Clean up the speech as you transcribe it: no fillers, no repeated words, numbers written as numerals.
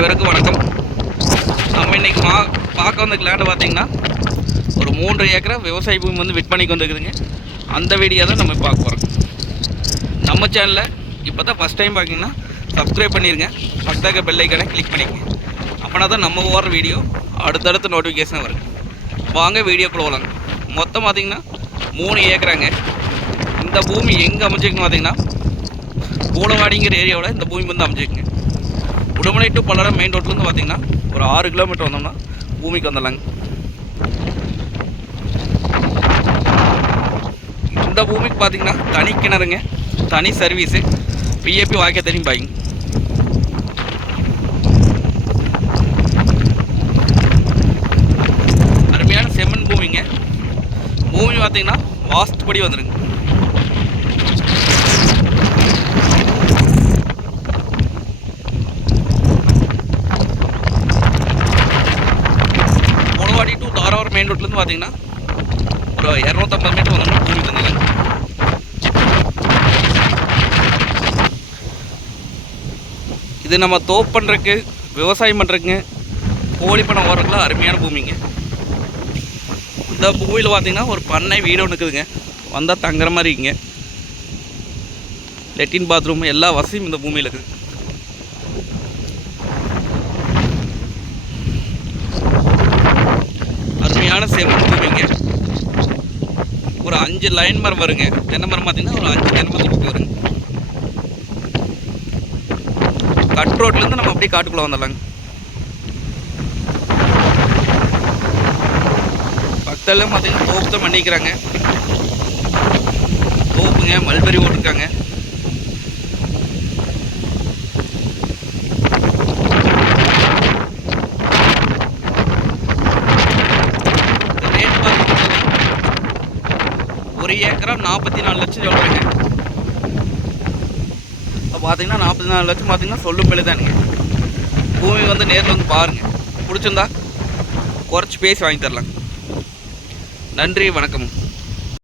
அனைவருக்கும் வணக்கம். நம்ம இன்றைக்கி பார்க்க வந்த லேண்டு பார்த்திங்கன்னா ஒரு 3 ஏக்கரை விவசாய பூமி வந்து விற்பனைக்கு வந்துருக்குதுங்க. அந்த வீடியோ தான் நம்ம பார்க்க போகிறோம். நம்ம சேனலில் இப்போ தான் ஃபஸ்ட் டைம் பார்த்திங்கன்னா சப்ஸ்கிரைப் பண்ணிடுங்க, பக்கத்தில் பெல் ஐக்கானை கிளிக் பண்ணிக்கங்க. அப்படின்னா தான் நம்ம ஓடுற வீடியோ அடுத்தடுத்த நோட்டிஃபிகேஷன் வரும். வாங்க வீடியோக்குள்ள போகலாங்க. மொத்தம் பார்த்திங்கன்னா 3 ஏக்கராங்க. இந்த பூமி எங்கே அமைச்சிருக்குன்னு பார்த்திங்கன்னா பூலவாடிங்கிற ஏரியாவில் இந்த பூமி வந்து அமைச்சிருக்குங்க. உடுமலை டு பல்லடம் மெயின் ரோட்லேருந்து பார்த்திங்கன்னா ஒரு 6 கிலோமீட்டர் வந்தோம்னா பூமிக்கு வந்துடலாங்க. இந்த பூமிக்கு பார்த்திங்கன்னா தனி கிணறுங்க, தனி சர்வீஸு, பிஏபி வாய்க்க தனி பாய்ங்க. அருமையான செம்மண் பூமிங்க. பூமி பார்த்திங்கன்னா வாஸ்து படி வந்துருங்க. டு தாராவரம் மெயின் ரோட்லேருந்து பார்த்தீங்கன்னா ஒரு 250 மீட்டர் வந்தோம்னா பூமி தந்துங்க. இது நம்ம தோப்பு பண்ணுறதுக்கு, விவசாயம் பண்ணுறதுக்குங்க, கோழி பண்ண ஓடுறதுக்குலாம் அருமையான பூமிங்க. இந்த பூமியில் பார்த்தீங்கன்னா ஒரு பண்ணை வீடு ஒன்று இருக்குதுங்க. வந்தால் தங்குற மாதிரி இருக்குங்க. லெட்டின் பாத்ரூம் எல்லா வசதியும் இந்த பூமியில் இருக்குது. அருமையான செம்மண் பூமிங்க. ஒரு 5 லைன் மரம் வருங்க. தென்னை மரம் பார்த்தீங்கன்னா ஒரு 5 தென்னை மரம் பக்கம் வருங்க. கட் ரோட்லேருந்து நம்ம அப்படியே காட்டுக்குள்ளே வந்துடலாங்க. பக்கத்தில் பார்த்தீங்கன்னா தோப்பு தான் பண்ணிக்கிறாங்க. தோப்புங்க, மல்பெரி ஓட்டிருக்காங்க. ஒரு ஏக்கரா 44 லட்சம் சொல்கிறேங்க. இப்போ பார்த்தீங்கன்னா 44 லட்சம் பார்த்தீங்கன்னா சொல்லும் மேலே தானுங்க. பூமி வந்து நேரில் வந்து பாருங்கள். பிடிச்சிருந்தா குறைச்சி பேசி வாங்கி தரலாம். நன்றி, வணக்கம்.